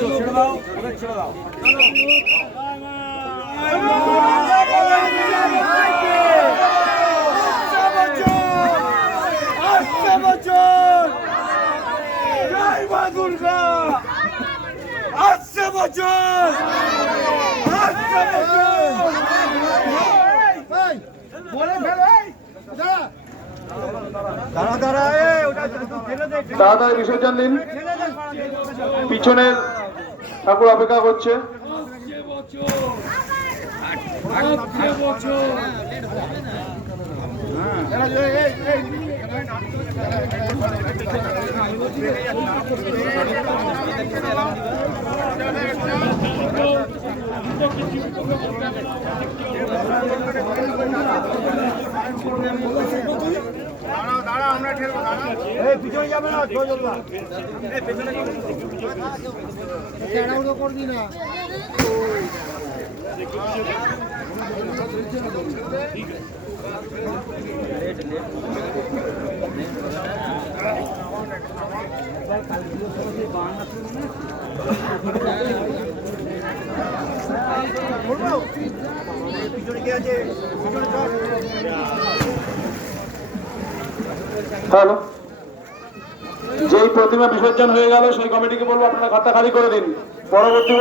ছেড়ে দাও, ওদের ছেড়ে দাও। জয় মা দুর্গা। ৮০০ বছর। ৮০০ বছর। তাড়াতাড়ি বিসর্জন দিন, পিছনের ঠাকুর অপেক্ষা করছে। পিছনে যাবে না, করবি না। হ্যালো, যেই প্রতিমা বিসর্জন হয়ে গেল সেই কমিটিকে বলবো আপনারা ঘরটা খালি করে দিন। পরবর্তী